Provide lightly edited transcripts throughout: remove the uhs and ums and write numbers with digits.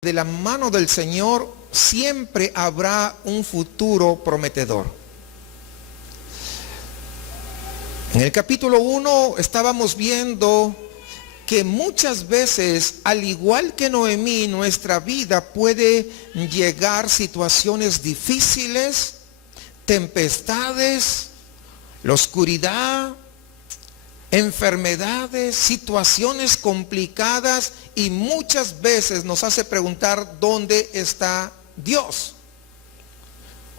de la mano del Señor siempre habrá un futuro prometedor. En el capítulo 1 estábamos viendo que muchas veces, al igual que Noemí, nuestra vida puede llegar situaciones difíciles, tempestades, la oscuridad, enfermedades, situaciones complicadas, y muchas veces nos hace preguntar ¿dónde está Dios?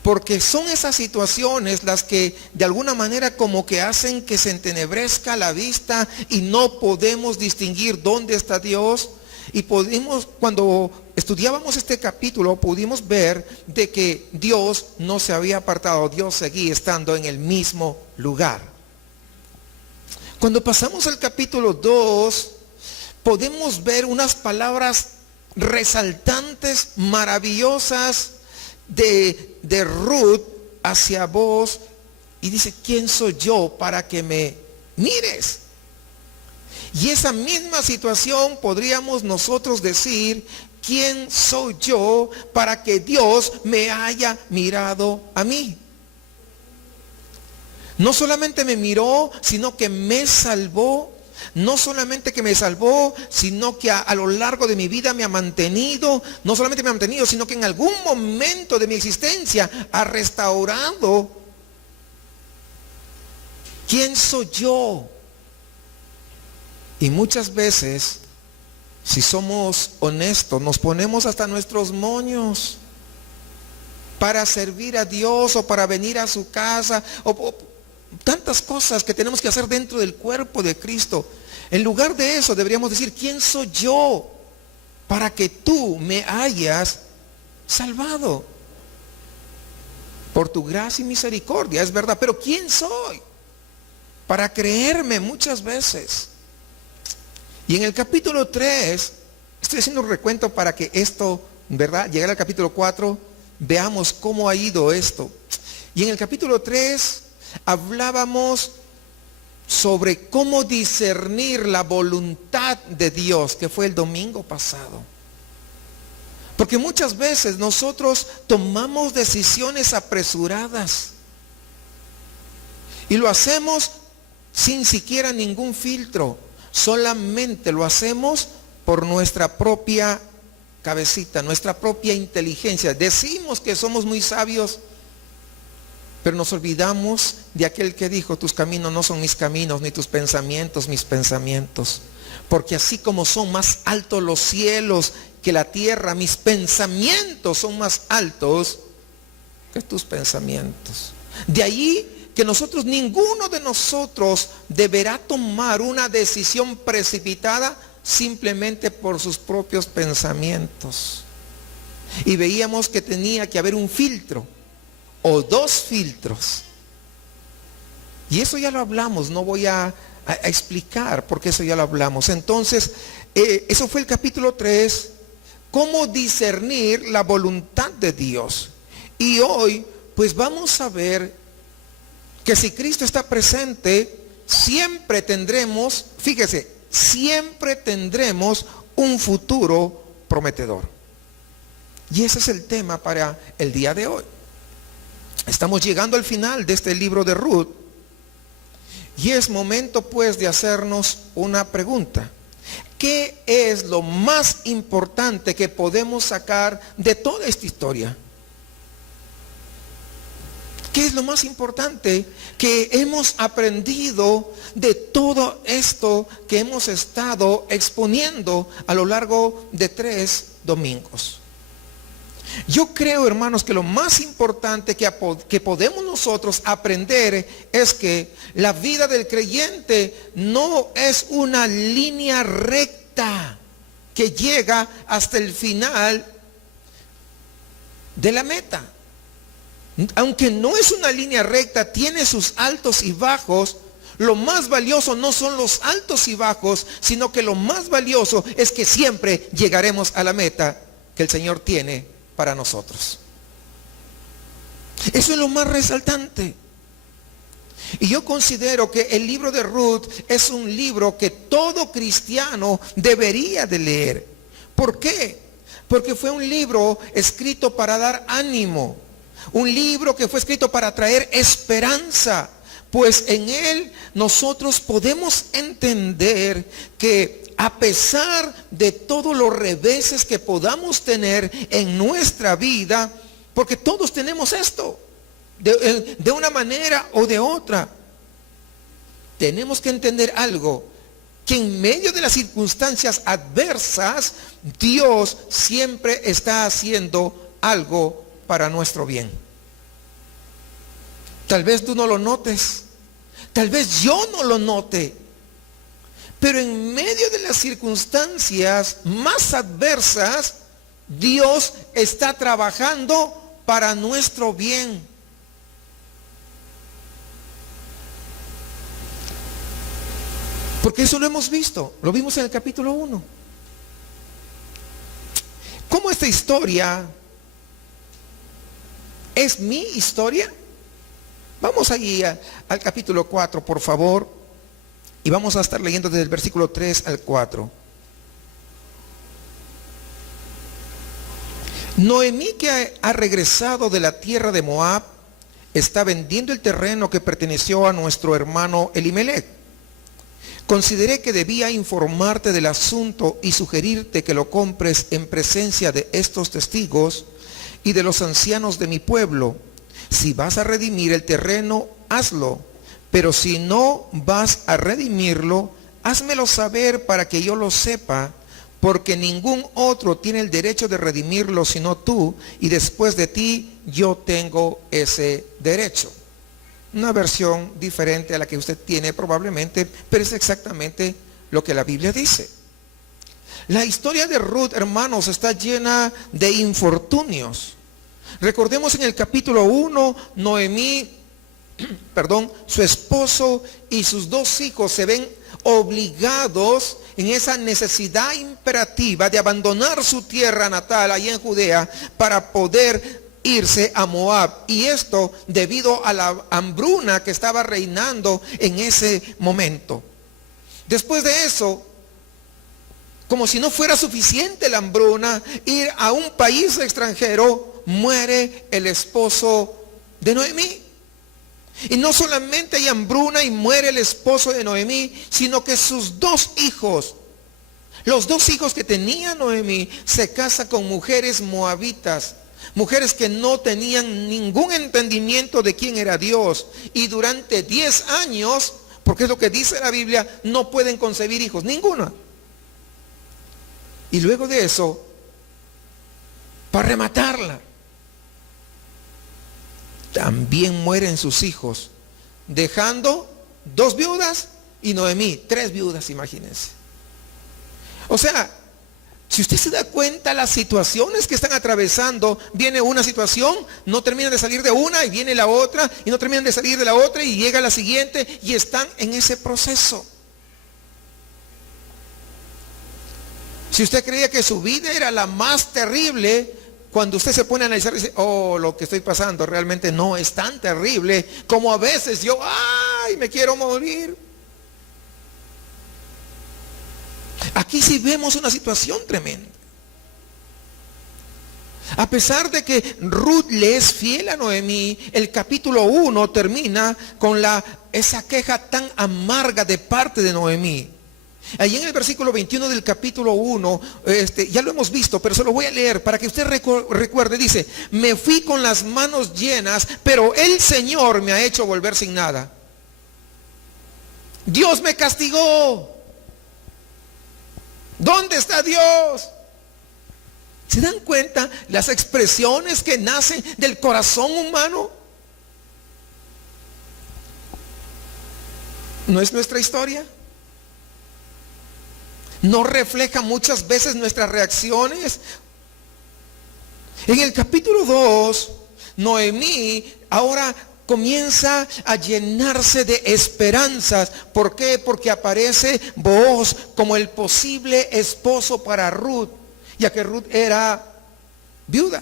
Porque son esas situaciones las que de alguna manera como que hacen que se entenebrezca la vista y no podemos distinguir dónde está Dios. Y cuando estudiábamos este capítulo, pudimos ver de que Dios no se había apartado, Dios seguía estando en el mismo lugar. Cuando pasamos al capítulo 2, podemos ver unas palabras resaltantes, maravillosas de Ruth hacia vos, y dice: ¿quién soy yo para que me mires? Y esa misma situación podríamos nosotros decir: ¿quién soy yo para que Dios me haya mirado a mí? No solamente me miró, sino que me salvó. No solamente que me salvó, sino que a lo largo de mi vida me ha mantenido. No solamente me ha mantenido, sino que en algún momento de mi existencia ha restaurado. ¿Quién soy yo? Y muchas veces, si somos honestos, nos ponemos hasta nuestros moños para servir a Dios o para venir a su casa, o tantas cosas que tenemos que hacer dentro del cuerpo de Cristo. En lugar de eso deberíamos decir: ¿quién soy yo para que tú me hayas salvado? Por tu gracia y misericordia, es verdad, pero ¿quién soy para creerme muchas veces? Y en el capítulo 3, estoy haciendo un recuento para que esto, ¿verdad?, llegar al capítulo 4, veamos cómo ha ido esto. Y en el capítulo 3 hablábamos sobre cómo discernir la voluntad de Dios, que fue el domingo pasado. Porque muchas veces nosotros tomamos decisiones apresuradas y lo hacemos sin siquiera ningún filtro. Solamente lo hacemos por nuestra propia cabecita, nuestra propia inteligencia. Decimos que somos muy sabios, pero nos olvidamos de aquel que dijo: tus caminos no son mis caminos, ni tus pensamientos mis pensamientos. Porque así como son más altos los cielos que la tierra, mis pensamientos son más altos que tus pensamientos. De ahí que ninguno de nosotros deberá tomar una decisión precipitada simplemente por sus propios pensamientos. Y veíamos que tenía que haber un filtro o dos filtros. Y eso ya lo hablamos, no voy a explicar porque eso ya lo hablamos. Entonces, eso fue el capítulo 3, cómo discernir la voluntad de Dios. Y hoy, pues vamos a ver que si Cristo está presente, siempre tendremos, fíjese, siempre tendremos un futuro prometedor. Y ese es el tema para el día de hoy. Estamos llegando al final de este libro de Ruth, y es momento pues de hacernos una pregunta: ¿qué es lo más importante que podemos sacar de toda esta historia? ¿Qué es lo más importante que hemos aprendido de todo esto que hemos estado exponiendo a lo largo de 3 domingos? Yo creo, hermanos, que lo más importante que podemos nosotros aprender es que la vida del creyente no es una línea recta que llega hasta el final de la meta. Aunque no es una línea recta, tiene sus altos y bajos. Lo más valioso no son los altos y bajos, sino que lo más valioso es que siempre llegaremos a la meta que el Señor tiene para nosotros. Eso es lo más resaltante. Y yo considero que el libro de Ruth es un libro que todo cristiano debería de leer. ¿Por qué? Porque fue un libro escrito para dar ánimo. Un libro que fue escrito para traer esperanza. Pues en él nosotros podemos entender que a pesar de todos los reveses que podamos tener en nuestra vida, porque todos tenemos esto, de una manera o de otra, tenemos que entender algo, que en medio de las circunstancias adversas, Dios siempre está haciendo algo para nuestro bien. Tal vez tú no lo notes, tal vez yo no lo note, pero en medio de las circunstancias más adversas, Dios está trabajando para nuestro bien. Porque eso lo hemos visto, lo vimos en el capítulo 1. ¿Cómo esta historia es mi historia? Vamos allí al capítulo 4, por favor, y vamos a estar leyendo desde el versículo 3 al 4. Noemí, que ha regresado de la tierra de Moab, está vendiendo el terreno que perteneció a nuestro hermano Elimelech. Consideré que debía informarte del asunto y sugerirte que lo compres en presencia de estos testigos y de los ancianos de mi pueblo. Si vas a redimir el terreno, hazlo, pero si no vas a redimirlo, házmelo saber para que yo lo sepa, porque ningún otro tiene el derecho de redimirlo sino tú, y después de ti yo tengo ese derecho. Una versión diferente a la que usted tiene probablemente, pero es exactamente lo que la Biblia dice. La historia de Ruth, hermanos, está llena de infortunios. Recordemos en el capítulo 1, Noemí, su esposo y sus 2 hijos se ven obligados en esa necesidad imperativa de abandonar su tierra natal allá en Judea para poder irse a Moab. Y esto debido a la hambruna que estaba reinando en ese momento. Después de eso, como si no fuera suficiente la hambruna, ir a un país extranjero, muere el esposo de Noemí. Y no solamente hay hambruna y muere el esposo de Noemí, sino que sus 2 hijos, los 2 hijos que tenía Noemí, se casan con mujeres moabitas, mujeres que no tenían ningún entendimiento de quién era Dios. Y durante 10 años, porque es lo que dice la Biblia, no pueden concebir hijos, ninguna. Y luego de eso, para rematarla, también mueren sus hijos, dejando 2 viudas y Noemí 3 viudas, imagínense. O sea, si usted se da cuenta las situaciones que están atravesando, viene una situación, no terminan de salir de una y viene la otra, y no terminan de salir de la otra y llega la siguiente, y están en ese proceso. Si usted creía que su vida era la más terrible, cuando usted se pone a analizar, dice, oh, lo que estoy pasando realmente no es tan terrible como a veces yo, ay, me quiero morir. Aquí sí vemos una situación tremenda. A pesar de que Ruth le es fiel a Noemí, el capítulo 1 termina con esa queja tan amarga de parte de Noemí. Allí en el versículo 21 del capítulo 1, ya lo hemos visto, pero se lo voy a leer para que usted recuerde. Dice, me fui con las manos llenas, pero el Señor me ha hecho volver sin nada. Dios me castigó. ¿Dónde está Dios? ¿Se dan cuenta las expresiones que nacen del corazón humano? ¿No es nuestra historia? ¿No refleja muchas veces nuestras reacciones? En el capítulo 2, Noemí ahora comienza a llenarse de esperanzas. ¿Por qué? Porque aparece Booz como el posible esposo para Ruth, ya que Ruth era viuda.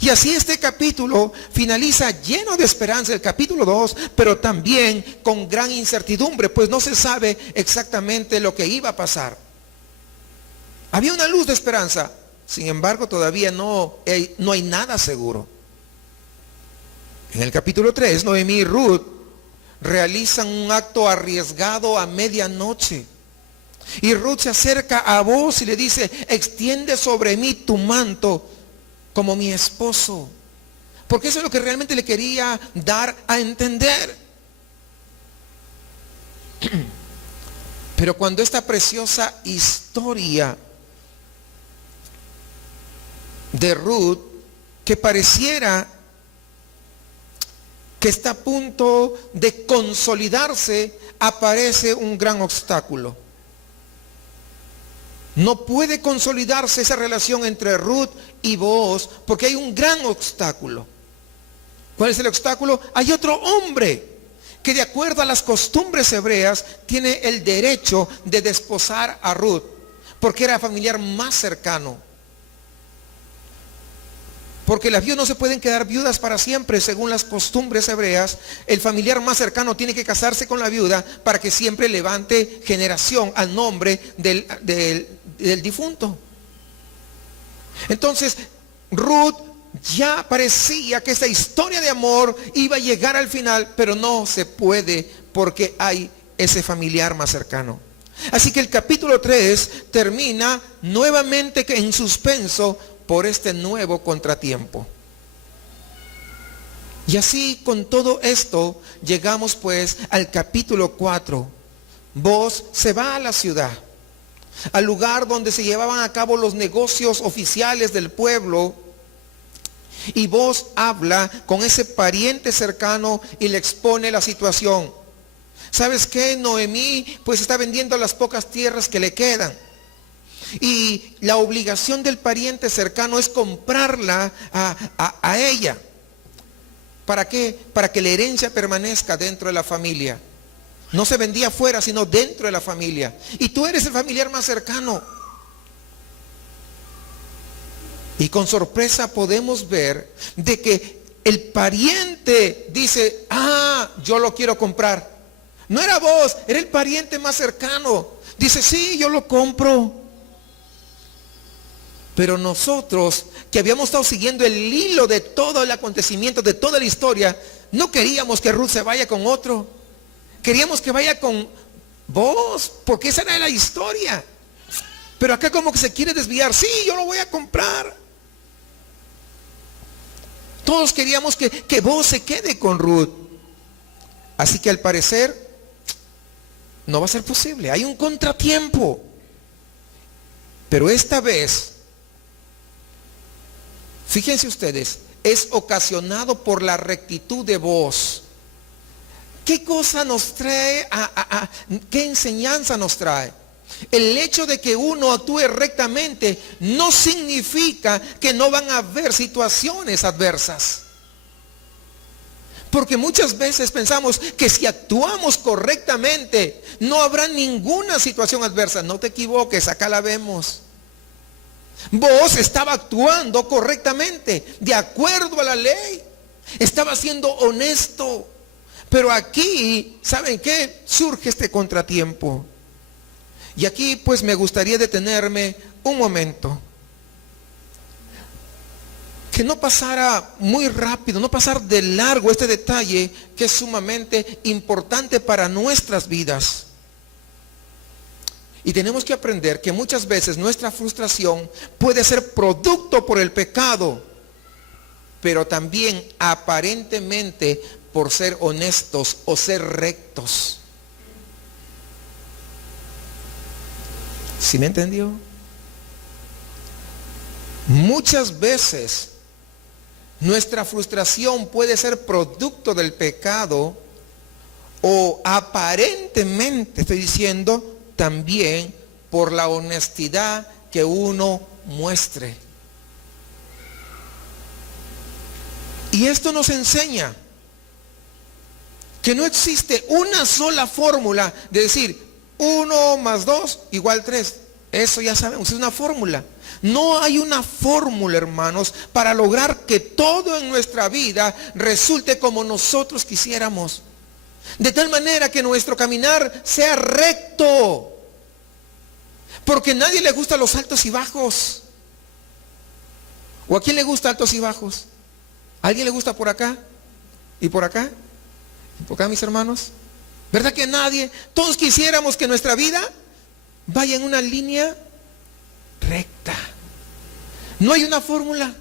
Y así este capítulo finaliza lleno de esperanza, el capítulo 2, pero también con gran incertidumbre, pues no se sabe exactamente lo que iba a pasar. Había una luz de esperanza, Sin embargo, todavía no hay nada seguro. En el capítulo 3, Noemí y Ruth realizan un acto arriesgado a medianoche. Y Ruth se acerca a Booz y le dice: extiende sobre mí tu manto como mi esposo. Porque eso es lo que realmente le quería dar a entender. Pero cuando esta preciosa historia de Ruth, que pareciera que está a punto de consolidarse, aparece un gran obstáculo. No puede consolidarse esa relación entre Ruth y Booz porque hay un gran obstáculo. ¿Cuál es el obstáculo? Hay otro hombre que, de acuerdo a las costumbres hebreas, tiene el derecho de desposar a Ruth porque era familiar más cercano. Porque las viudas no se pueden quedar viudas para siempre. Según las costumbres hebreas, el familiar más cercano tiene que casarse con la viuda para que siempre levante generación al nombre del difunto. Entonces, Ruth ya parecía que esta historia de amor iba a llegar al final, pero no se puede porque hay ese familiar más cercano. Así que el capítulo 3 termina nuevamente en suspenso por este nuevo contratiempo. Y así, con todo esto, llegamos pues al capítulo 4. Booz se va a la ciudad, al lugar donde se llevaban a cabo los negocios oficiales del pueblo, y Booz habla con ese pariente cercano y le expone la situación. ¿Sabes qué? Noemí pues está vendiendo las pocas tierras que le quedan. Y la obligación del pariente cercano es comprarla a ella. ¿Para qué? Para que la herencia permanezca dentro de la familia. No se vendía afuera, sino dentro de la familia. Y tú eres el familiar más cercano. Y con sorpresa podemos ver de que el pariente dice: yo lo quiero comprar. No era vos, era el pariente más cercano. Dice: sí, yo lo compro. Pero nosotros, que habíamos estado siguiendo el hilo de todo el acontecimiento, de toda la historia, no queríamos que Ruth se vaya con otro. Queríamos que vaya con vos, porque esa era la historia. Pero acá como que se quiere desviar. Sí, yo lo voy a comprar. Todos queríamos que vos se quede con Ruth. Así que al parecer no va a ser posible. Hay un contratiempo. Pero esta vez, fíjense ustedes, es ocasionado por la rectitud de Booz. ¿Qué cosa nos trae? ¿Qué enseñanza nos trae? El hecho de que uno actúe rectamente no significa que no van a haber situaciones adversas. Porque muchas veces pensamos que si actuamos correctamente no habrá ninguna situación adversa. No te equivoques, acá la vemos. Booz estaba actuando correctamente, de acuerdo a la ley. Estaba siendo honesto. Pero aquí, ¿saben qué? Surge este contratiempo. Y aquí pues me gustaría detenerme un momento. Que no pasara muy rápido, no pasar de largo este detalle que es sumamente importante para nuestras vidas. Y tenemos que aprender que muchas veces nuestra frustración puede ser producto por el pecado, pero también aparentemente por ser honestos o ser rectos. ¿Sí me entendió? Muchas veces nuestra frustración puede ser producto del pecado o aparentemente, estoy diciendo, también por la honestidad que uno muestre. Y esto nos enseña que no existe una sola fórmula de decir 1 más 2 igual 3. Eso ya sabemos, es una fórmula. No hay una fórmula, hermanos, para lograr que todo en nuestra vida resulte como nosotros quisiéramos. De tal manera que nuestro caminar sea recto. Porque a nadie le gustan los altos y bajos. ¿O a quién le gusta altos y bajos? ¿A alguien le gusta por acá? ¿Y por acá? ¿Y por acá, mis hermanos? ¿Verdad que nadie? Todos quisiéramos que nuestra vida vaya en una línea recta. No hay una fórmula.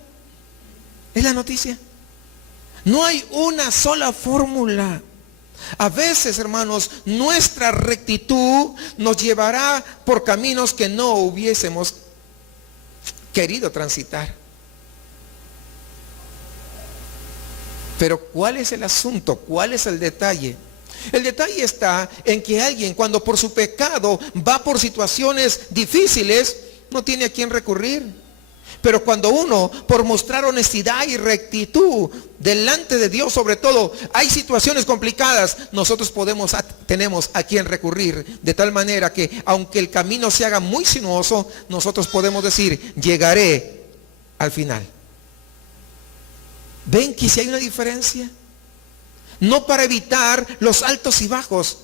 Es la noticia. No hay una sola fórmula. A veces, hermanos, nuestra rectitud nos llevará por caminos que no hubiésemos querido transitar. Pero ¿cuál es el asunto? ¿Cuál es el detalle? El detalle está en que alguien, cuando por su pecado va por situaciones difíciles, no tiene a quién recurrir. Pero cuando uno, por mostrar honestidad y rectitud delante de Dios, sobre todo, hay situaciones complicadas, nosotros tenemos a quien recurrir. De tal manera que, aunque el camino se haga muy sinuoso, nosotros podemos decir, llegaré al final. ¿Ven que si hay una diferencia? No para evitar los altos y bajos,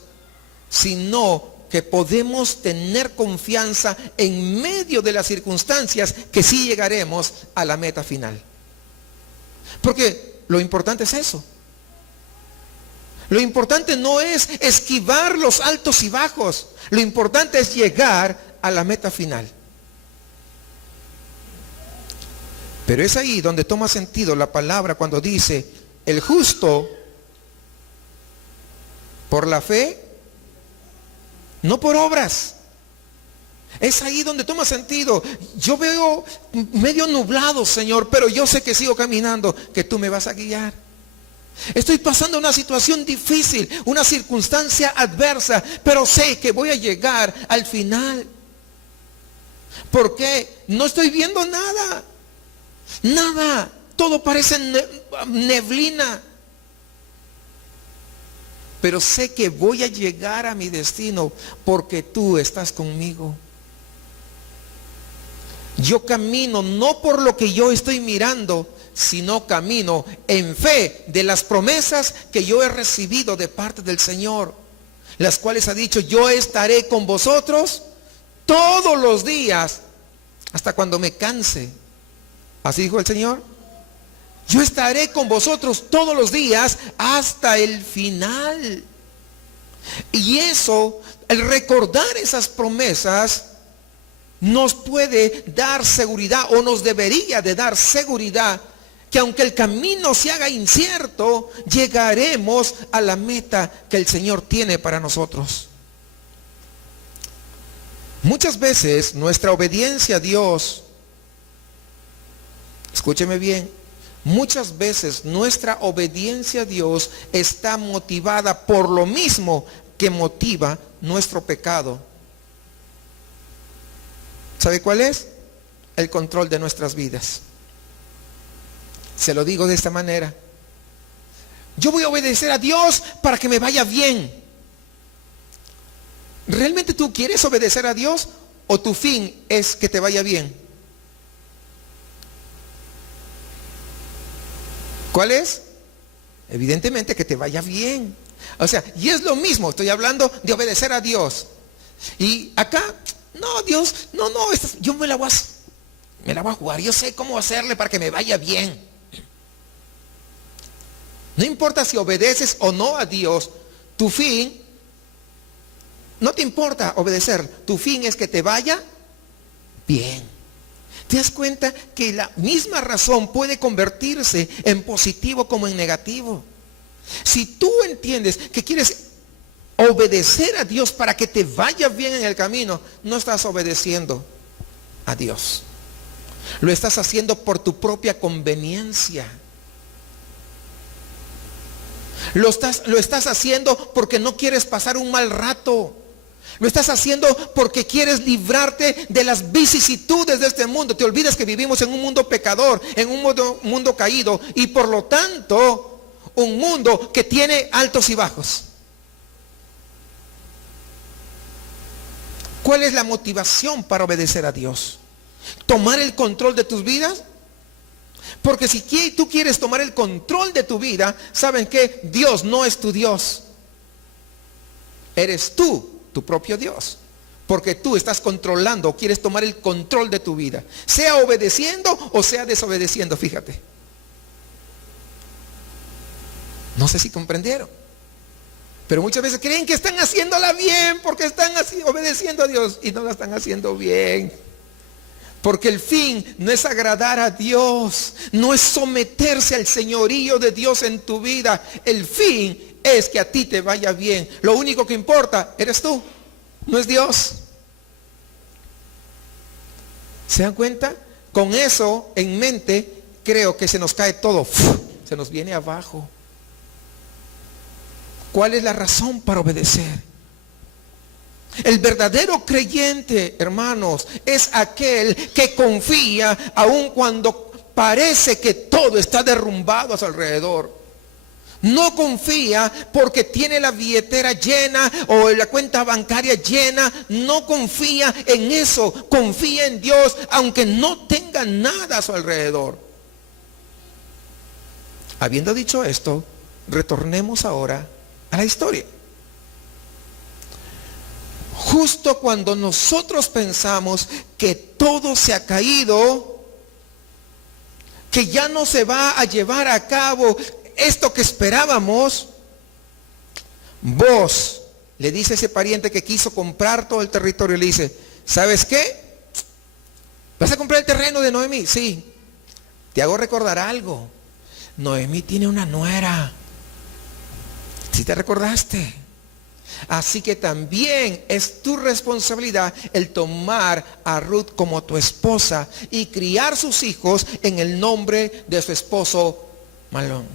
sino que podemos tener confianza en medio de las circunstancias que sí llegaremos a la meta final. Porque lo importante es eso. Lo importante no es esquivar los altos y bajos. Lo importante es llegar a la meta final. Pero es ahí donde toma sentido la palabra cuando dice, el justo por la fe, no por obras. Es ahí donde toma sentido. Yo veo medio nublado, Señor, pero yo sé que sigo caminando, que tú me vas a guiar. Estoy pasando una situación difícil, una circunstancia adversa, pero sé que voy a llegar al final. Porque no estoy viendo nada. Nada. Todo parece neblina. Pero sé que voy a llegar a mi destino porque tú estás conmigo. Yo camino no por lo que yo estoy mirando, sino camino en fe de las promesas que yo he recibido de parte del Señor, las cuales ha dicho, yo estaré con vosotros todos los días hasta cuando me canse. Así dijo el Señor. Yo estaré con vosotros todos los días hasta el final. Y eso, el recordar esas promesas, nos puede dar seguridad, o nos debería de dar seguridad, que aunque el camino se haga incierto, llegaremos a la meta que el Señor tiene para nosotros. Muchas veces nuestra obediencia a Dios, escúcheme bien, muchas veces nuestra obediencia a Dios está motivada por lo mismo que motiva nuestro pecado. ¿Sabe cuál es? El control de nuestras vidas. Se lo digo de esta manera. Yo voy a obedecer a Dios para que me vaya bien. ¿Realmente tú quieres obedecer a Dios o tu fin es que te vaya bien? ¿Cuál es? Evidentemente que te vaya bien. O sea, y es lo mismo, estoy hablando de obedecer a Dios. Y acá, no, Dios, no, yo me la voy a jugar. Yo sé cómo hacerle para que me vaya bien. No importa si obedeces o no a Dios, tu fin, no te importa obedecer, tu fin es que te vaya bien. ¿Te das cuenta que la misma razón puede convertirse en positivo como en negativo? Si tú entiendes que quieres obedecer a Dios para que te vaya bien en el camino, no estás obedeciendo a Dios. Lo estás haciendo por tu propia conveniencia. Lo estás haciendo porque no quieres pasar un mal rato. Lo estás haciendo porque quieres librarte de las vicisitudes de este mundo. Te olvidas que vivimos en un mundo pecador, en un mundo caído, y por lo tanto, un mundo que tiene altos y bajos. ¿Cuál es la motivación para obedecer a Dios? ¿Tomar el control de tus vidas? Porque si tú quieres tomar el control de tu vida, ¿saben qué? Dios no es tu Dios. Eres tú, tu propio Dios. Porque tú estás controlando o quieres tomar el control de tu vida. Sea obedeciendo o sea desobedeciendo, fíjate. No sé si comprendieron. Pero muchas veces creen que están haciéndola bien porque están así, obedeciendo a Dios y no la están haciendo bien. Porque el fin no es agradar a Dios, no es someterse al señorío de Dios en tu vida. El fin es que a ti te vaya bien. Lo único que importa eres tú, no es Dios. ¿Se dan cuenta? Con eso en mente, creo que se nos cae todo, se nos viene abajo. ¿Cuál es la razón para obedecer? El verdadero creyente, hermanos, es aquel que confía aun cuando parece que todo está derrumbado a su alrededor. No confía porque tiene la billetera llena o la cuenta bancaria llena. No confía en eso. Confía en Dios aunque no tenga nada a su alrededor. Habiendo dicho esto, retornemos ahora a la historia. Justo cuando nosotros pensamos que todo se ha caído, que ya no se va a llevar a cabo esto que esperábamos, vos, le dice ese pariente que quiso comprar todo el territorio, le dice, ¿sabes qué? ¿Vas a comprar el terreno de Noemí? Sí. Te hago recordar algo. Noemí tiene una nuera. ¿Sí te recordaste? Así que también es tu responsabilidad el tomar a Ruth como tu esposa y criar sus hijos en el nombre de su esposo Malón.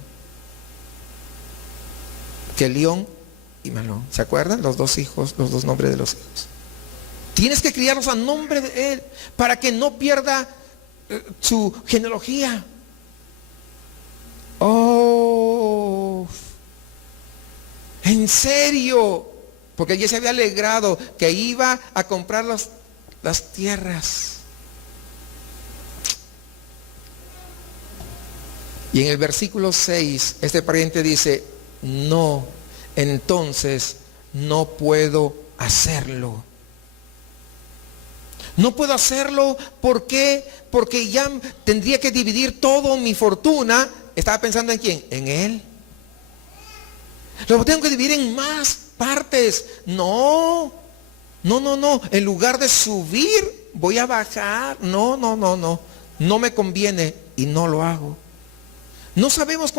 Kelión y Malón. ¿Se acuerdan? Los dos hijos, los dos nombres de los hijos. Tienes que criarlos a nombre de él para que no pierda su genealogía. Oh, en serio, porque él ya se había alegrado que iba a comprar las tierras. Y en el versículo 6, este pariente dice, no, entonces no puedo hacerlo. No puedo hacerlo, ¿por qué? Porque ya tendría que dividir toda mi fortuna. ¿Estaba pensando en quién? En él. Lo tengo que dividir en más partes. No. En lugar de subir, voy a bajar. No. No me conviene y no lo hago. No sabemos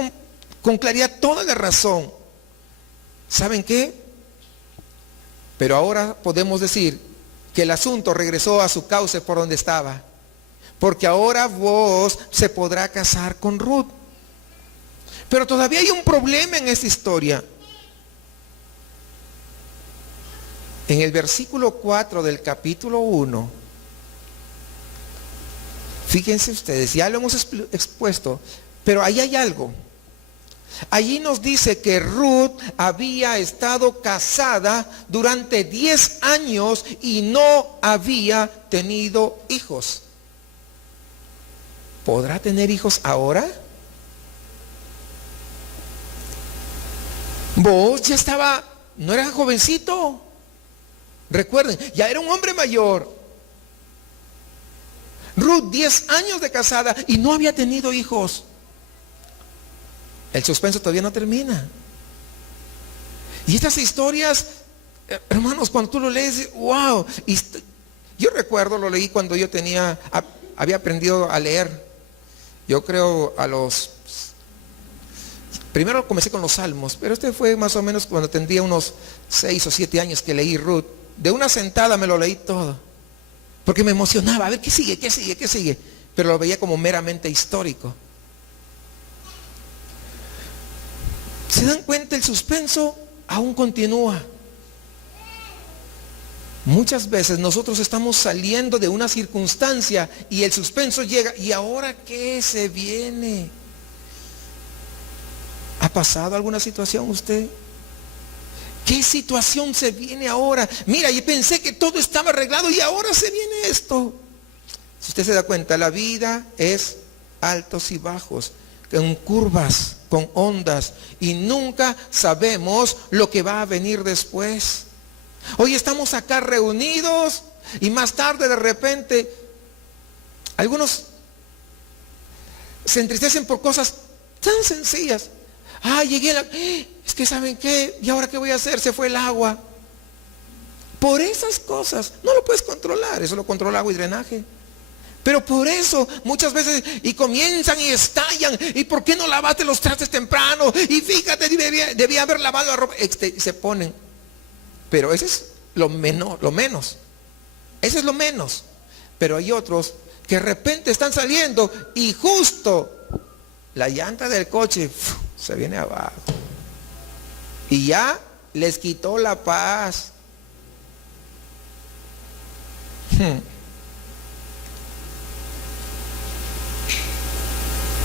con claridad toda la razón. ¿Saben qué? Pero ahora podemos decir que el asunto regresó a su cauce por donde estaba. Porque ahora vos se podrá casar con Ruth. Pero todavía hay un problema en esta historia. En el versículo 4 del capítulo 1, fíjense ustedes, ya lo hemos expuesto, pero ahí hay algo. Allí nos dice que Ruth había estado casada durante 10 años y no había tenido hijos. ¿Podrá tener hijos ahora? Vos ya estaba, no era jovencito. Recuerden, ya era un hombre mayor. Ruth, 10 años de casada y no había tenido hijos. El suspenso todavía no termina. Y estas historias, hermanos, cuando tú lo lees, wow. Yo recuerdo, lo leí cuando yo había aprendido a leer. Yo creo primero comencé con los salmos, pero este fue más o menos cuando tendría unos 6 o 7 años que leí Ruth. De una sentada me lo leí todo. Porque me emocionaba, a ver qué sigue. Pero lo veía como meramente histórico. ¿Se dan cuenta? El suspenso aún continúa. Muchas veces nosotros estamos saliendo de una circunstancia y el suspenso llega. ¿Y ahora qué se viene? ¿Ha pasado alguna situación usted? ¿Qué situación se viene ahora? Mira, yo pensé que todo estaba arreglado y ahora se viene esto. Si usted se da cuenta, la vida es altos y bajos, con curvas, con ondas, y nunca sabemos lo que va a venir después. Hoy estamos acá reunidos y más tarde de repente algunos se entristecen por cosas tan sencillas. Es que ¿saben qué? ¿Y ahora qué voy a hacer? Se fue el agua. Por esas cosas no lo puedes controlar, eso lo controla agua y drenaje. Pero por eso muchas veces y comienzan y estallan. ¿Y por qué no lavaste los trastes temprano? Y fíjate, debía haber lavado la ropa. Se ponen. Pero ese es lo menos. Ese es lo menos. Pero hay otros que de repente están saliendo y justo la llanta del coche se viene abajo. Y ya les quitó la paz.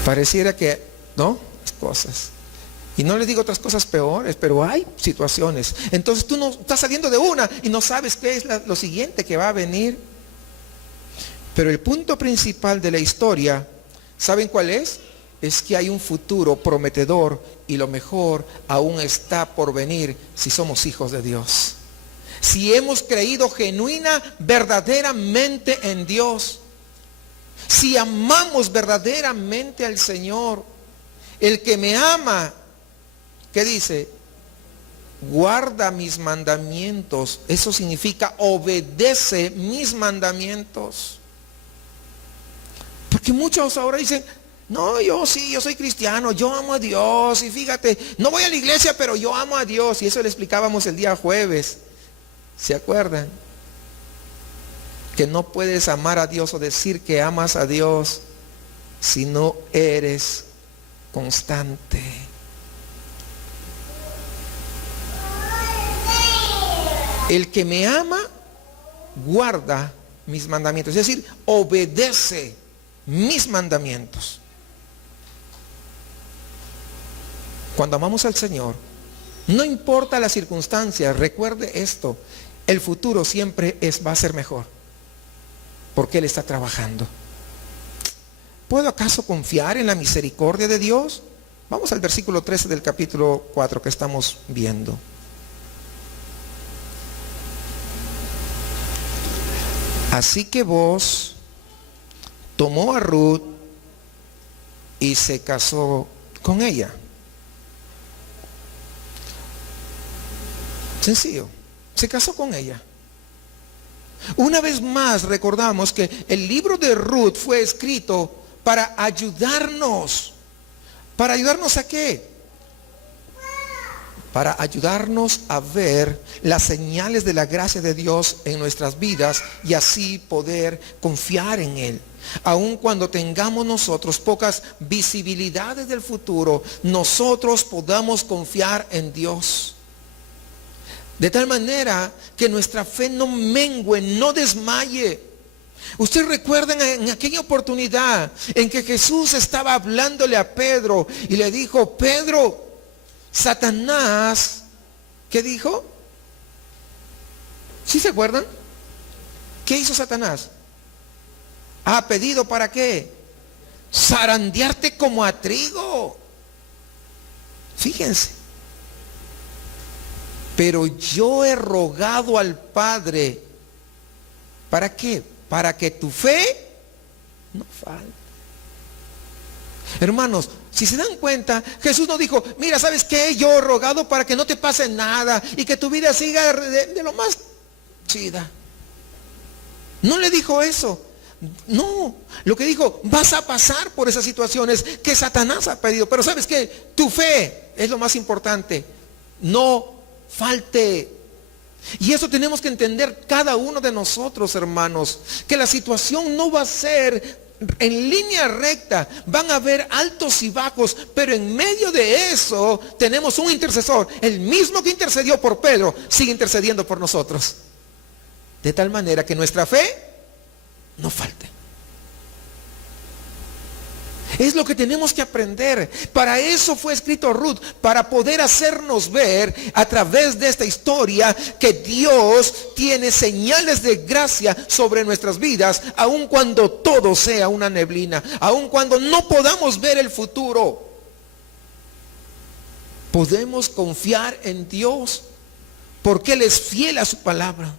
Pareciera que, ¿no? Las cosas. Y no les digo otras cosas peores, pero hay situaciones. Entonces tú no estás saliendo de una y no sabes qué es lo siguiente que va a venir. Pero el punto principal de la historia, ¿saben cuál es? Es que hay un futuro prometedor y lo mejor aún está por venir si somos hijos de Dios. Si hemos creído genuina, verdaderamente en Dios. Si amamos verdaderamente al Señor. El que me ama, ¿qué dice? Guarda mis mandamientos. Eso significa obedece mis mandamientos. Porque muchos ahora dicen, no, yo soy cristiano, yo amo a Dios. Y fíjate, no voy a la iglesia, pero yo amo a Dios. Y eso le explicábamos el día jueves. ¿Se acuerdan? Que no puedes amar a Dios o decir que amas a Dios si no eres constante. El que me ama, guarda mis mandamientos. Es decir, obedece mis mandamientos. Cuando amamos al Señor, no importa las circunstancias, recuerde esto. El futuro siempre va a ser mejor. Porque Él está trabajando. ¿Puedo acaso confiar en la misericordia de Dios? Vamos al versículo 13 del capítulo 4 que estamos viendo. Así que vos tomó a Ruth y se casó con ella. Sencillo. Se casó con ella. Una vez más recordamos que el libro de Ruth fue escrito para ayudarnos. ¿Para ayudarnos a qué? Para ayudarnos a ver las señales de la gracia de Dios en nuestras vidas y así poder confiar en Él. Aun cuando tengamos nosotros pocas visibilidades del futuro, nosotros podamos confiar en Dios. De tal manera que nuestra fe no mengue, no desmaye. Ustedes recuerdan en aquella oportunidad en que Jesús estaba hablándole a Pedro y le dijo, Pedro, Satanás, ¿qué dijo? ¿Sí se acuerdan? ¿Qué hizo Satanás? ¿Ha pedido para qué? Zarandearte como a trigo. Fíjense. Pero yo he rogado al Padre. ¿Para qué? Para que tu fe no falte. Hermanos, si se dan cuenta, Jesús no dijo, mira, ¿sabes qué? Yo he rogado para que no te pase nada y que tu vida siga de lo más chida. No le dijo eso. No, lo que dijo, vas a pasar por esas situaciones que Satanás ha pedido. Pero ¿sabes qué? Tu fe es lo más importante. No falte. Y eso tenemos que entender cada uno de nosotros, hermanos, que la situación no va a ser en línea recta, van a haber altos y bajos, pero en medio de eso tenemos un intercesor, el mismo que intercedió por Pedro, sigue intercediendo por nosotros, de tal manera que nuestra fe no falte. Es lo que tenemos que aprender. Para eso fue escrito Ruth, para poder hacernos ver a través de esta historia que Dios tiene señales de gracia sobre nuestras vidas, aun cuando todo sea una neblina, aun cuando no podamos ver el futuro. Podemos confiar en Dios porque Él es fiel a su palabra.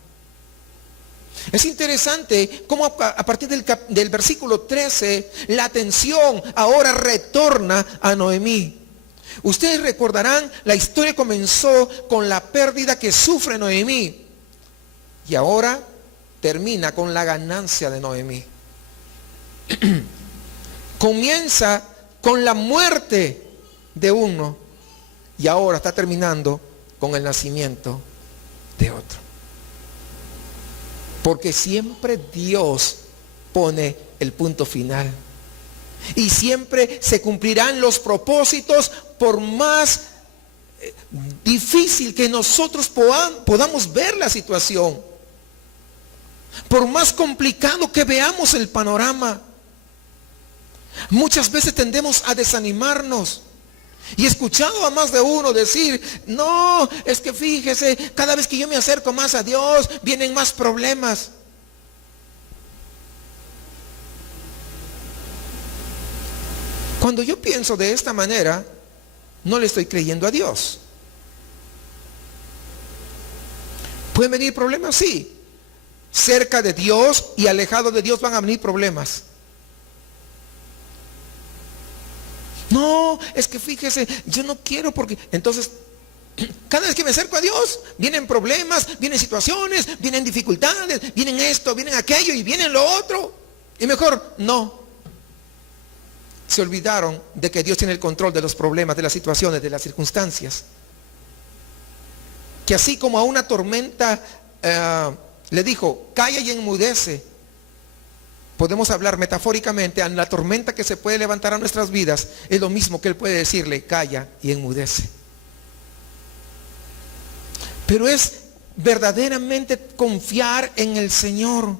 Es interesante cómo a partir del versículo 13, la atención ahora retorna a Noemí. Ustedes recordarán, la historia comenzó con la pérdida que sufre Noemí. Y ahora termina con la ganancia de Noemí. Comienza con la muerte de uno y ahora está terminando con el nacimiento de otro. Porque siempre Dios pone el punto final. Y siempre se cumplirán los propósitos, por más difícil que nosotros podamos ver la situación. Por más complicado que veamos el panorama. Muchas veces tendemos a desanimarnos. Y he escuchado a más de uno decir, no, es que fíjese, cada vez que yo me acerco más a Dios, vienen más problemas. Cuando yo pienso de esta manera, no le estoy creyendo a Dios. ¿Pueden venir problemas? Sí. Cerca de Dios y alejado de Dios van a venir problemas. No, es que fíjese, yo no quiero porque... Entonces, cada vez que me acerco a Dios, vienen problemas, vienen situaciones, vienen dificultades, vienen esto, vienen aquello y vienen lo otro. Y mejor, no. Se olvidaron de que Dios tiene el control de los problemas, de las situaciones, de las circunstancias. Que así como a una tormenta le dijo, calla y enmudece. Podemos hablar metafóricamente a la tormenta que se puede levantar a nuestras vidas. Es lo mismo que Él puede decirle, calla y enmudece. Pero es verdaderamente confiar en el Señor.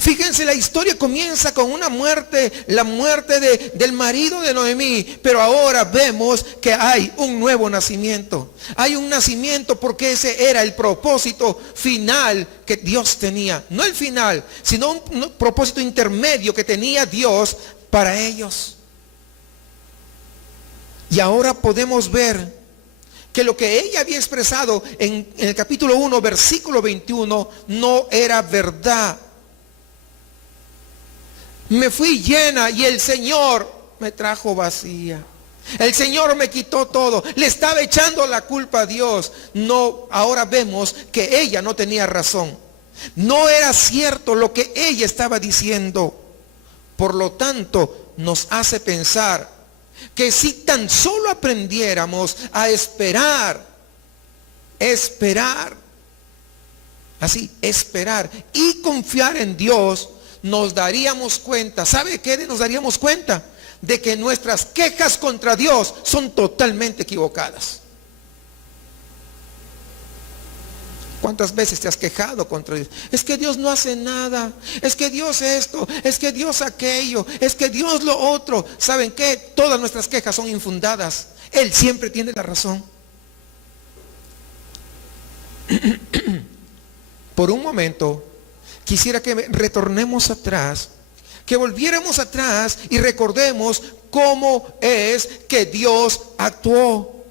Fíjense, la historia comienza con una muerte, la muerte del marido de Noemí, pero ahora vemos que hay un nuevo nacimiento. Hay un nacimiento porque ese era el propósito final que Dios tenía. No el final, sino un propósito intermedio que tenía Dios para ellos. Y ahora podemos ver que lo que ella había expresado en el capítulo 1, versículo 21, no era verdad. Me fui llena y el Señor me trajo vacía. El Señor me quitó todo. Le estaba echando la culpa a Dios. No, ahora vemos que ella no tenía razón. No era cierto lo que ella estaba diciendo. Por lo tanto, nos hace pensar que si tan solo aprendiéramos a esperar, así, esperar y confiar en Dios, nos daríamos cuenta. ¿Sabe qué nos daríamos cuenta? De que nuestras quejas contra Dios son totalmente equivocadas. ¿Cuántas veces te has quejado contra Dios? Es que Dios no hace nada. Es que Dios esto. Es que Dios aquello. Es que Dios lo otro. ¿Saben qué? Todas nuestras quejas son infundadas. Él siempre tiene la razón. Por un momento quisiera que retornemos atrás, que volviéramos atrás y recordemos cómo es que Dios actuó.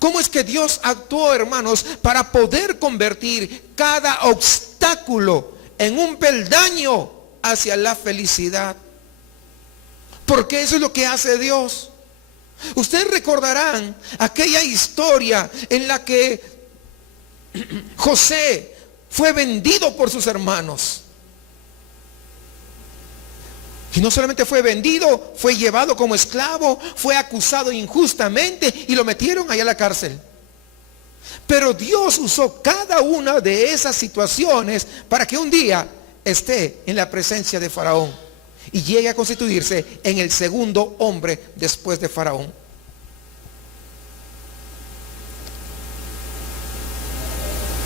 ¿Cómo es que Dios actuó, hermanos, para poder convertir cada obstáculo en un peldaño hacia la felicidad? Porque eso es lo que hace Dios. Ustedes recordarán aquella historia en la que José fue vendido por sus hermanos. Y no solamente fue vendido, fue llevado como esclavo, fue acusado injustamente y lo metieron allá a la cárcel. Pero Dios usó cada una de esas situaciones para que un día esté en la presencia de Faraón y llegue a constituirse en el segundo hombre después de Faraón.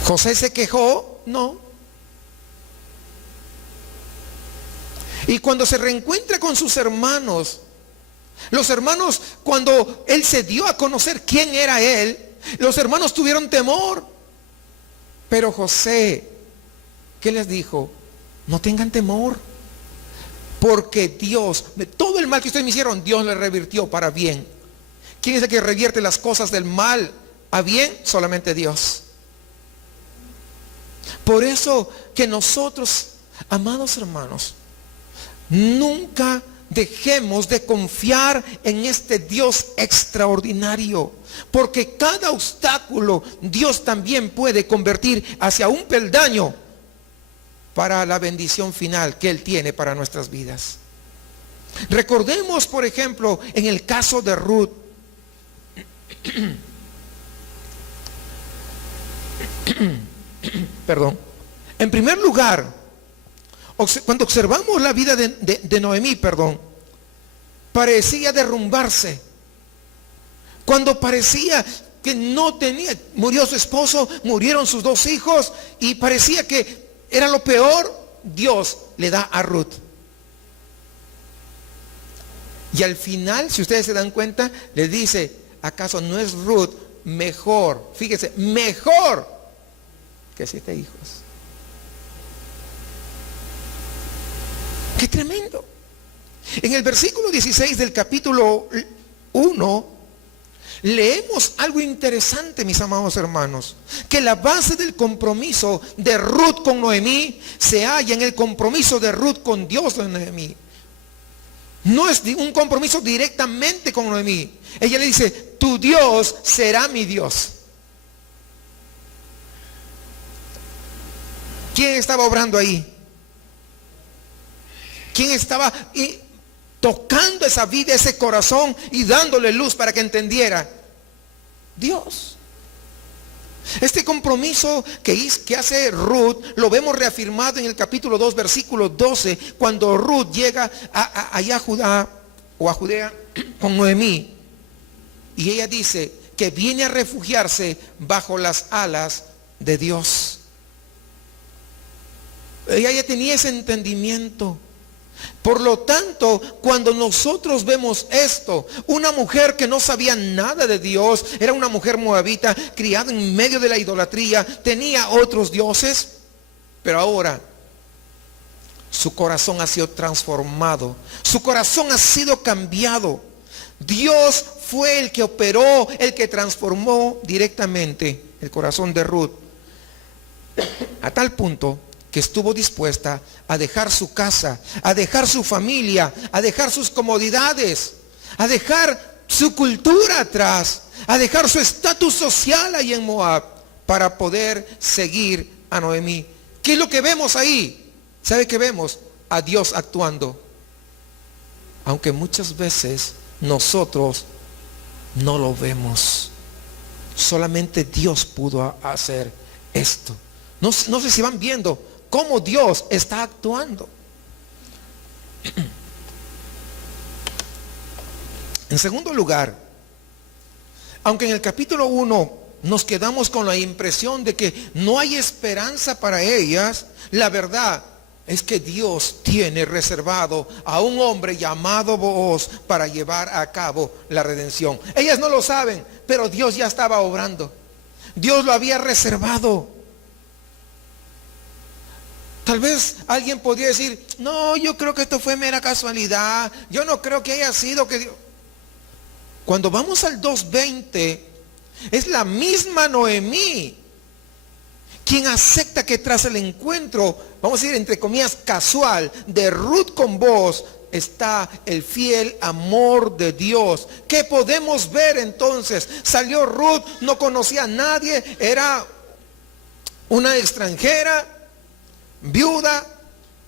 ¿José se quejó? No. Y cuando se reencuentra con sus hermanos, los hermanos, cuando él se dio a conocer quién era él, los hermanos tuvieron temor. Pero José, ¿qué les dijo? No tengan temor, porque Dios, de todo el mal que ustedes me hicieron, Dios le revirtió para bien. ¿Quién es el que revierte las cosas del mal a bien solamente Dios. Por eso que nosotros, amados hermanos, nunca dejemos de confiar en este Dios extraordinario, porque cada obstáculo Dios también puede convertir hacia un peldaño para la bendición final que Él tiene para nuestras vidas. Recordemos, por ejemplo, en el caso de Ruth. Perdón. En primer lugar, cuando observamos la vida de Noemí, parecía derrumbarse. Cuando parecía que no tenía, murió su esposo, murieron sus 2 hijos y parecía que era lo peor, Dios le da a Ruth. Y al final, si ustedes se dan cuenta, le dice, ¿acaso no es Ruth mejor? Fíjese, mejor que 7 hijos. ¡Qué tremendo! En el versículo 16 del capítulo 1, leemos algo interesante, mis amados hermanos, que la base del compromiso de Ruth con Noemí se halla en el compromiso de Ruth con Dios de Noemí. No es un compromiso directamente con Noemí. Ella le dice, tu Dios será mi Dios. ¿Quién estaba obrando ahí? ¿Quién estaba tocando esa vida, ese corazón y dándole luz para que entendiera? Dios. Este compromiso que hace Ruth lo vemos reafirmado en el capítulo 2, versículo 12, cuando Ruth llega allá a Judá o a Judea con Noemí. Y ella dice que viene a refugiarse bajo las alas de Dios. Ella ya tenía ese entendimiento. Por lo tanto, cuando nosotros vemos esto, una mujer que no sabía nada de Dios, era una mujer moabita, criada en medio de la idolatría, tenía otros dioses, pero ahora su corazón ha sido transformado, su corazón ha sido cambiado. Dios fue el que operó, el que transformó directamente el corazón de Ruth, a tal punto que estuvo dispuesta a dejar su casa, a dejar su familia, a dejar sus comodidades, a dejar su cultura atrás, a dejar su estatus social ahí en Moab, para poder seguir a Noemí. ¿Qué es lo que vemos ahí? ¿Sabe qué vemos? A Dios actuando. Aunque muchas veces nosotros no lo vemos. Solamente Dios pudo hacer esto. No sé si van viendo cómo Dios está actuando. En segundo lugar, aunque en el capítulo 1 nos quedamos con la impresión de que no hay esperanza para ellas, la verdad es que Dios tiene reservado a un hombre llamado Booz para llevar a cabo la redención. Ellas no lo saben, pero Dios ya estaba obrando. Dios lo había reservado. Tal vez alguien podría decir, no, yo creo que esto fue mera casualidad. Yo no creo que haya sido que Dios... Cuando vamos al 2:20, es la misma Noemí quien acepta que tras el encuentro, vamos a decir entre comillas casual, de Ruth con Booz, está el fiel amor de Dios. ¿Qué podemos ver entonces? Salió Ruth, no conocía a nadie, era una extranjera, viuda,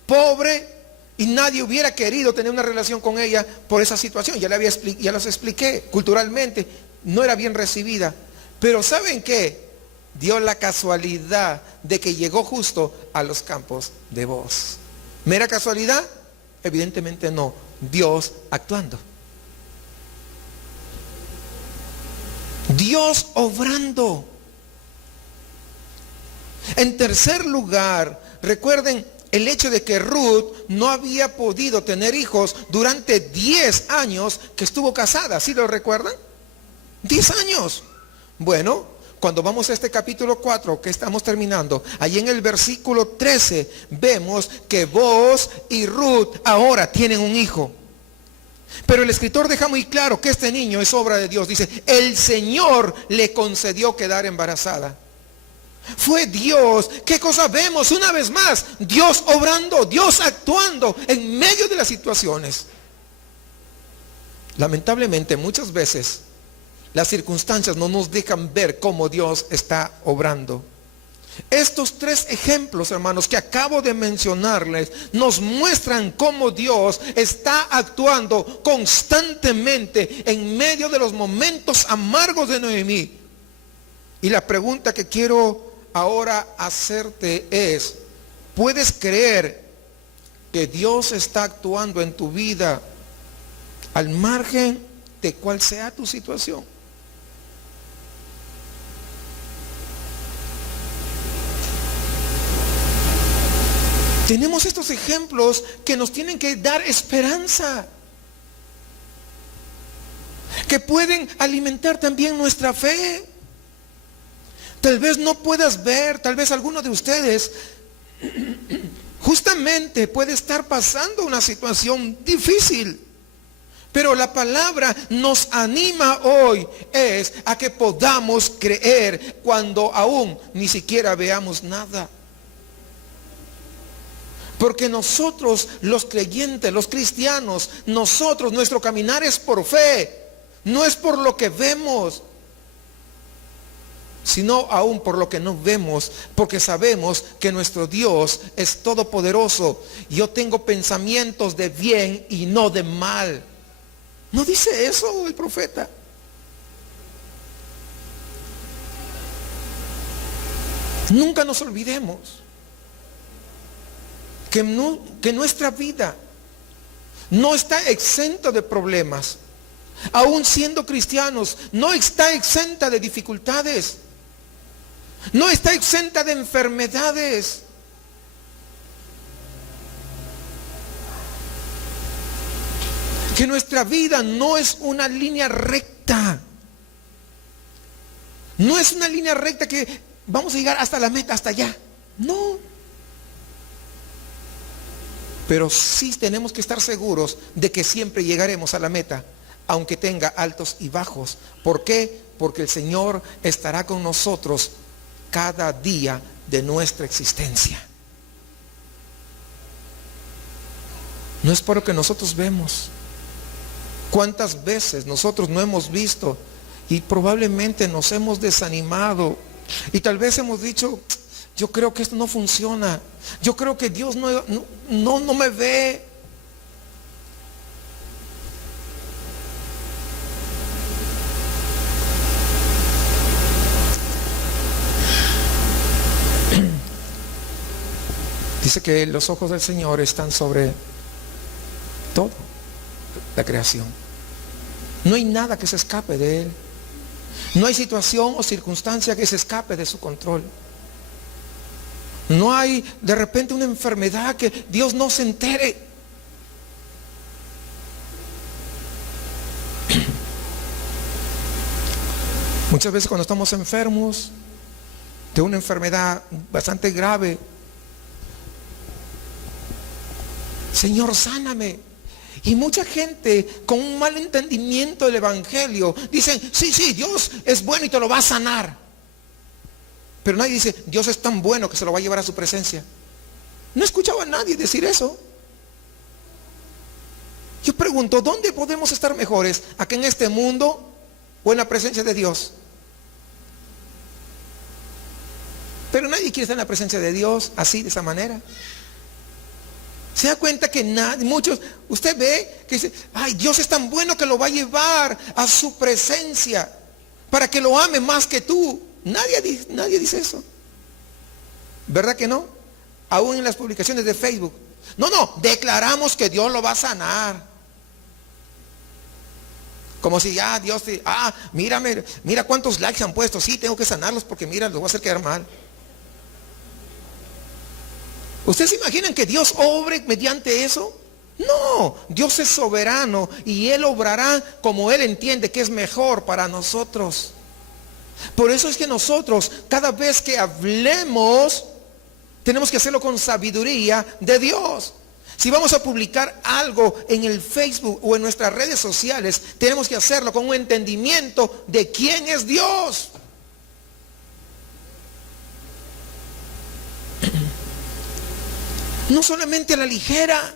pobre, y nadie hubiera querido tener una relación con ella por esa situación. Ya les expliqué, culturalmente no era bien recibida. Pero ¿saben qué? Dio la casualidad de que llegó justo a los campos de Booz. ¿Mera casualidad? Evidentemente no. Dios actuando. Dios obrando. En tercer lugar, recuerden el hecho de que Ruth no había podido tener hijos durante 10 años que estuvo casada. ¿Sí lo recuerdan? 10 años. Bueno, cuando vamos a este capítulo 4 que estamos terminando, allí en el versículo 13 vemos que Booz y Ruth ahora tienen un hijo. Pero el escritor deja muy claro que este niño es obra de Dios. Dice, el Señor le concedió quedar embarazada. Fue Dios. ¿Qué cosa vemos? Una vez más, Dios obrando, Dios actuando en medio de las situaciones. Lamentablemente, muchas veces las circunstancias no nos dejan ver cómo Dios está obrando. Estos tres ejemplos, hermanos, que acabo de mencionarles, nos muestran cómo Dios está actuando constantemente en medio de los momentos amargos de Noemí. Y la pregunta que quiero ahora hacerte es, ¿puedes creer que Dios está actuando en tu vida al margen de cuál sea tu situación? Tenemos estos ejemplos que nos tienen que dar esperanza, que pueden alimentar también nuestra fe. Tal vez no puedas ver, tal vez alguno de ustedes justamente puede estar pasando una situación difícil. Pero la palabra nos anima hoy es a que podamos creer cuando aún ni siquiera veamos nada. Porque nosotros, los creyentes, los cristianos, nuestro caminar es por fe, no es por lo que vemos, sino aún por lo que no vemos, porque sabemos que nuestro Dios es todopoderoso. Yo tengo pensamientos de bien y no de mal. ¿No dice eso el profeta? Nunca nos olvidemos que nuestra vida no está exenta de problemas. Aún siendo cristianos, no está exenta de dificultades. No está exenta de enfermedades. Que nuestra vida no es una línea recta. No es una línea recta que vamos a llegar hasta la meta, hasta allá. No. Pero sí tenemos que estar seguros de que siempre llegaremos a la meta, aunque tenga altos y bajos. ¿Por qué? Porque el Señor estará con nosotros cada día de nuestra existencia. No es por lo que nosotros vemos. ¿Cuántas veces nosotros no hemos visto y probablemente nos hemos desanimado? Y tal vez hemos dicho, yo creo que esto no funciona. Yo creo que Dios no me ve. Dice que los ojos del Señor están sobre todo la creación. No hay nada que se escape de Él. No hay situación o circunstancia que se escape de su control. No hay de repente una enfermedad que Dios no se entere. Muchas veces cuando estamos enfermos de una enfermedad bastante grave, Señor, sáname. Y mucha gente con un mal entendimiento del evangelio dicen, sí, Dios es bueno y te lo va a sanar. Pero nadie dice, Dios es tan bueno que se lo va a llevar a su presencia. No he escuchado a nadie decir eso. Yo pregunto, ¿dónde podemos estar mejores? ¿Aquí en este mundo o en la presencia de Dios? Pero nadie quiere estar en la presencia de Dios así, de esa manera. Se da cuenta que muchos, usted ve que dice, ay, Dios es tan bueno que lo va a llevar a su presencia para que lo ame más que tú. Nadie dice eso. ¿Verdad que no? Aún en las publicaciones de Facebook. No, declaramos que Dios lo va a sanar. Como si ya Dios mira cuántos likes han puesto. Sí, tengo que sanarlos porque mira, los voy a hacer quedar mal. ¿Ustedes se imaginan que Dios obre mediante eso? No, Dios es soberano y Él obrará como Él entiende que es mejor para nosotros. Por eso es que nosotros, cada vez que hablemos, tenemos que hacerlo con sabiduría de Dios. Si vamos a publicar algo en el Facebook o en nuestras redes sociales, tenemos que hacerlo con un entendimiento de quién es Dios. No solamente a la ligera.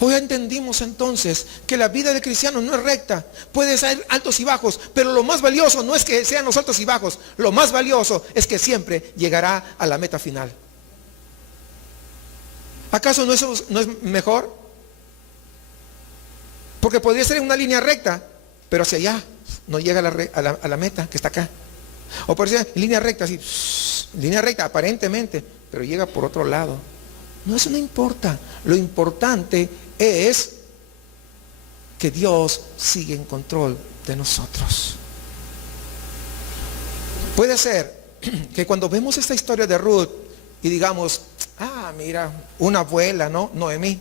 Hoy entendimos entonces que la vida del cristiano no es recta. Puede ser altos y bajos, pero lo más valioso no es que sean los altos y bajos. Lo más valioso es que siempre llegará a la meta final. ¿Acaso no es mejor? Porque podría ser en una línea recta, pero hacia allá no llega a la meta que está acá. O podría ser en línea recta, así, línea recta aparentemente, pero llega por otro lado. No, eso no importa. Lo importante es que Dios sigue en control de nosotros. Puede ser que cuando vemos esta historia de Ruth y digamos, mira, una abuela, ¿no? Noemí,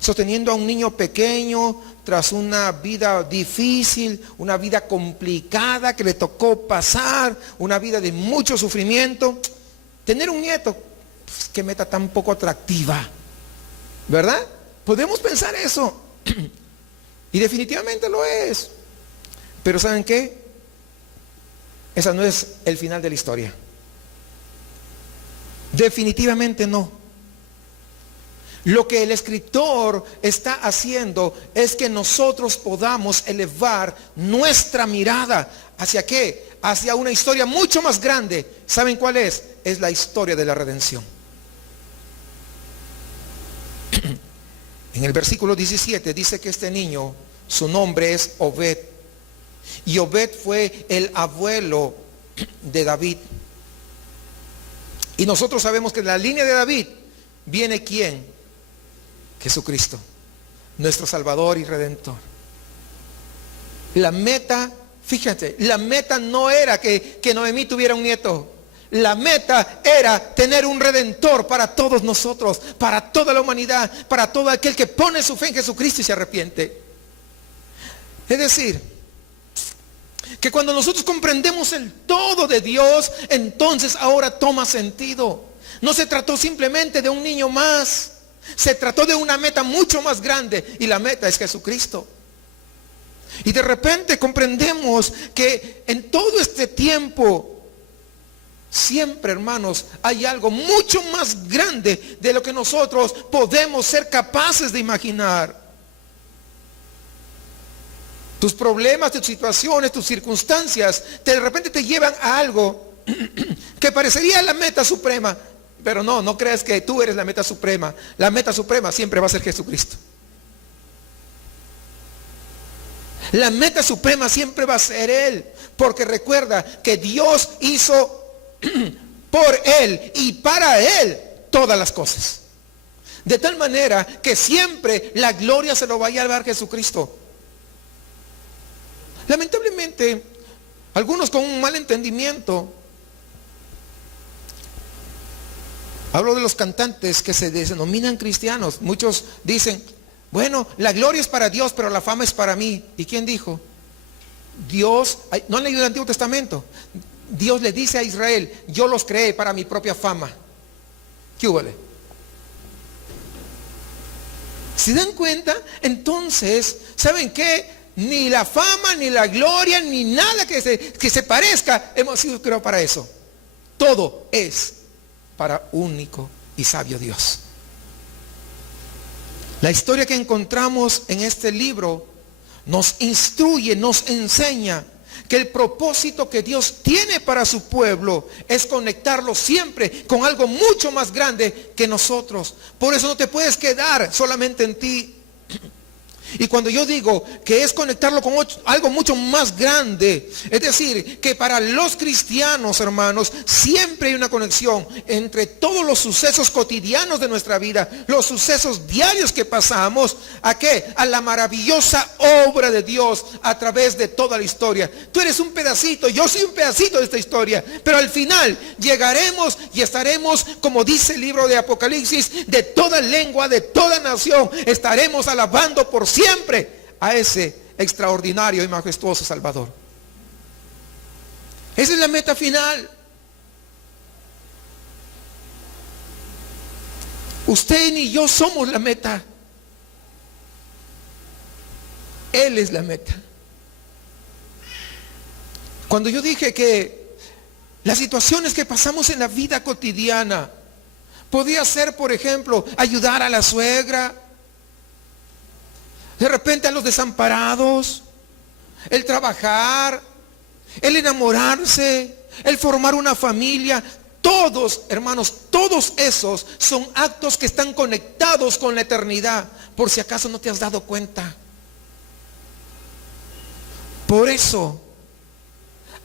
sosteniendo a un niño pequeño tras una vida difícil, una vida complicada que le tocó pasar, una vida de mucho sufrimiento. Tener un nieto, pues, qué meta tan poco atractiva, ¿verdad? Podemos pensar eso. Y definitivamente lo es. Pero ¿saben qué? Esa no es el final de la historia. Definitivamente no. Lo que el escritor está haciendo es que nosotros podamos elevar nuestra mirada. ¿Hacia qué? Hacia una historia mucho más grande. ¿Saben cuál es? Es la historia de la redención. En el versículo 17 dice que este niño, su nombre es Obed. Y Obed fue el abuelo de David. Y nosotros sabemos que en la línea de David viene ¿quién? Jesucristo, nuestro Salvador y Redentor. La meta, fíjate, la meta no era que Noemí tuviera un nieto. La meta era tener un Redentor para todos nosotros, para toda la humanidad, para todo aquel que pone su fe en Jesucristo y se arrepiente. Es decir, que cuando nosotros comprendemos el todo de Dios, entonces ahora toma sentido. No se trató simplemente de un niño más. Se trató de una meta mucho más grande, y la meta es Jesucristo. Y de repente comprendemos que en todo este tiempo siempre, hermanos, hay algo mucho más grande de lo que nosotros podemos ser capaces de imaginar. Tus problemas, tus situaciones, tus circunstancias de repente te llevan a algo que parecería la meta suprema. Pero no creas que tú eres la meta suprema. La meta suprema siempre va a ser Jesucristo. La meta suprema siempre va a ser Él. Porque recuerda que Dios hizo por Él y para Él todas las cosas. De tal manera que siempre la gloria se lo va a llevar Jesucristo. Lamentablemente, algunos con un mal entendimiento, hablo de los cantantes que se denominan cristianos. Muchos dicen, bueno, la gloria es para Dios, pero la fama es para mí. ¿Y quién dijo? Dios, ¿no han leído el Antiguo Testamento? Dios le dice a Israel, yo los creé para mi propia fama. ¿Qué hubo? ¿Se dan cuenta? Entonces, ¿saben qué? Ni la fama, ni la gloria, ni nada que se parezca, hemos sido creados para eso. Todo es para único y sabio Dios. La historia que encontramos en este libro nos instruye, nos enseña que el propósito que Dios tiene para su pueblo es conectarlo siempre con algo mucho más grande que nosotros. Por eso no te puedes quedar solamente en ti. Y cuando yo digo que es conectarlo con algo mucho más grande, es decir, que para los cristianos, hermanos, siempre hay una conexión entre todos los sucesos cotidianos de nuestra vida, los sucesos diarios que pasamos, ¿a qué? A la maravillosa obra de Dios a través de toda la historia. Tú eres un pedacito, yo soy un pedacito de esta historia, pero al final llegaremos y estaremos, como dice el libro de Apocalipsis, de toda lengua, de toda nación, estaremos alabando por siempre a ese extraordinario y majestuoso Salvador. Esa es la meta final. Usted ni yo somos la meta. Él es la meta. Cuando yo dije que las situaciones que pasamos en la vida cotidiana, podía ser, por ejemplo, ayudar a la suegra, de repente a los desamparados, el trabajar, el enamorarse, el formar una familia. Todos, hermanos, todos esos son actos que están conectados con la eternidad, por si acaso no te has dado cuenta. Por eso,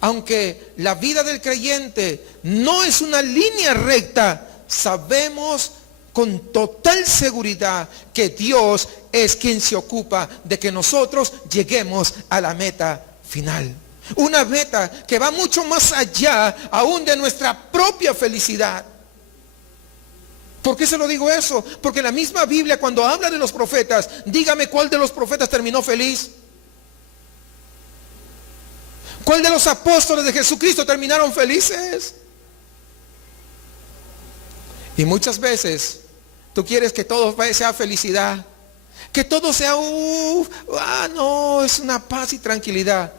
aunque la vida del creyente no es una línea recta, sabemos con total seguridad que Dios es quien se ocupa de que nosotros lleguemos a la meta final. Una meta que va mucho más allá aún de nuestra propia felicidad. ¿Por qué se lo digo eso? Porque la misma Biblia, cuando habla de los profetas, dígame cuál de los profetas terminó feliz. ¿Cuál de los apóstoles de Jesucristo terminaron felices? Y muchas veces tú quieres que todo sea felicidad, que todo sea, no, es una paz y tranquilidad.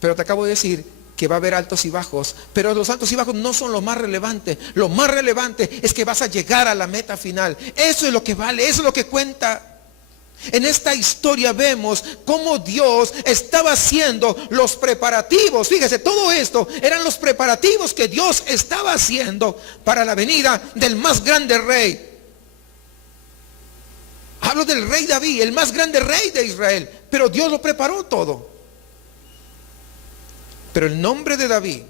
Pero te acabo de decir que va a haber altos y bajos, pero los altos y bajos no son lo más relevante. Lo más relevante es que vas a llegar a la meta final. Eso es lo que vale, eso es lo que cuenta. En esta historia vemos cómo Dios estaba haciendo los preparativos. Fíjese, todo esto eran los preparativos que Dios estaba haciendo para la venida del más grande rey. Hablo del rey David, el más grande rey de Israel. Pero Dios lo preparó todo. Pero el nombre de David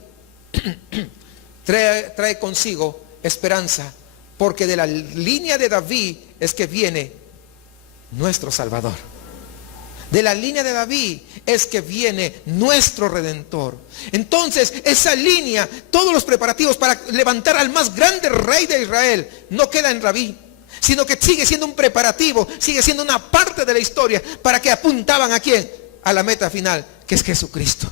trae consigo esperanza, porque de la línea de David es que viene nuestro Salvador. De la línea de David es que viene nuestro Redentor. Entonces, esa línea, todos los preparativos para levantar al más grande rey de Israel, no queda en David, sino que sigue siendo un preparativo, sigue siendo una parte de la historia para que apuntaban ¿a quién? A la meta final, que es Jesucristo.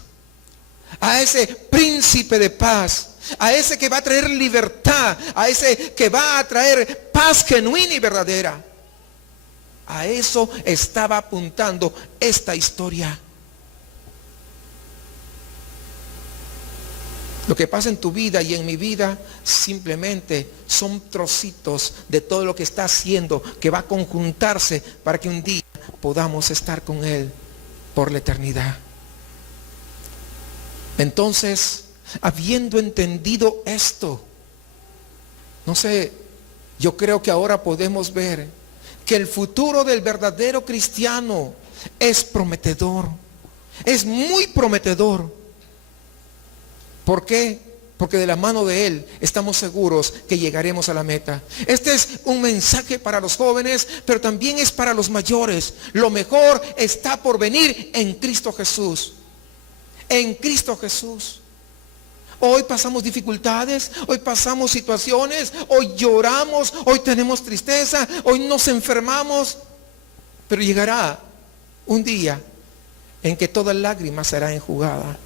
A ese príncipe de paz, a ese que va a traer libertad, a ese que va a traer paz genuina y verdadera. A eso estaba apuntando esta historia. Lo que pasa en tu vida y en mi vida simplemente son trocitos de todo lo que está haciendo, que va a conjuntarse para que un día podamos estar con Él por la eternidad. Entonces, habiendo entendido esto, no sé, yo creo que ahora podemos ver que el futuro del verdadero cristiano es prometedor, es muy prometedor. ¿Por qué? Porque de la mano de Él estamos seguros que llegaremos a la meta. Este es un mensaje para los jóvenes, pero también es para los mayores. Lo mejor está por venir en Cristo Jesús. En Cristo Jesús. Hoy pasamos dificultades, hoy pasamos situaciones, hoy lloramos, hoy tenemos tristeza, hoy nos enfermamos. Pero llegará un día en que toda lágrima será enjugada,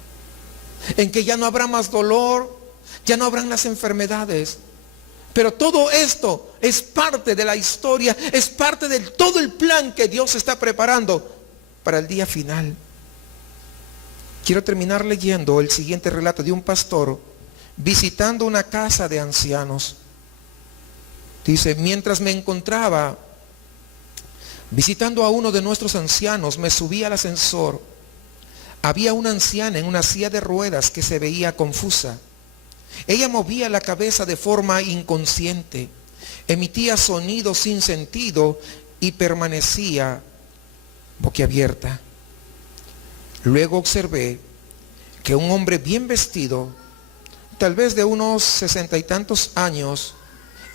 en que ya no habrá más dolor, ya no habrán las enfermedades. Pero todo esto es parte de la historia, es parte de todo el plan que Dios está preparando para el día final. Quiero terminar leyendo el siguiente relato de un pastor visitando una casa de ancianos. Dice: mientras me encontraba visitando a uno de nuestros ancianos, me subí al ascensor. Había una anciana en una silla de ruedas que se veía confusa. Ella movía la cabeza de forma inconsciente, emitía sonidos sin sentido y permanecía boquiabierta. Luego observé que un hombre bien vestido, tal vez de unos 60 y tantos años,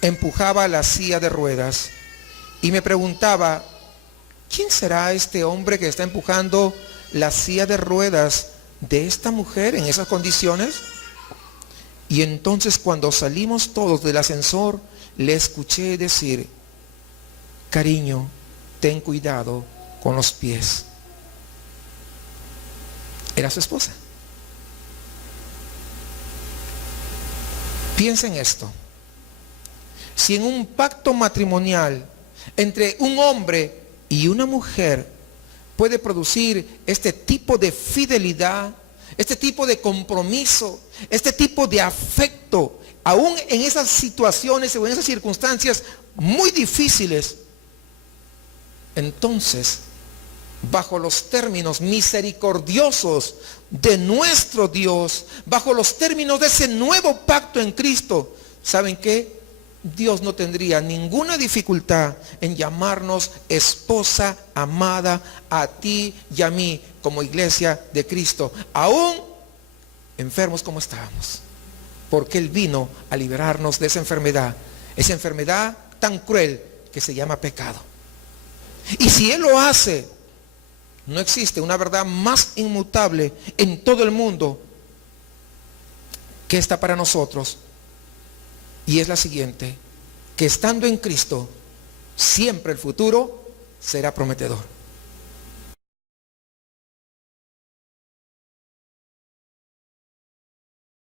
empujaba la silla de ruedas y me preguntaba: ¿quién será este hombre que está empujando la silla de ruedas de esta mujer en esas condiciones? Y entonces, cuando salimos todos del ascensor, le escuché decir: cariño, ten cuidado con los pies. Era su esposa. Piensa en esto. si en un pacto matrimonial entre un hombre y una mujer puede producir este tipo de fidelidad, este tipo de compromiso, este tipo de afecto, aún en esas situaciones o en esas circunstancias muy difíciles, entonces, bajo los términos misericordiosos de nuestro Dios, bajo los términos de ese nuevo pacto en Cristo, ¿saben qué? Dios no tendría ninguna dificultad en llamarnos esposa amada a ti y a mí como iglesia de Cristo, aún enfermos como estábamos, porque Él vino a liberarnos de esa enfermedad tan cruel que se llama pecado. Y si Él lo hace, no existe una verdad más inmutable en todo el mundo que esta para nosotros. Y es la siguiente, que estando en Cristo, siempre el futuro será prometedor.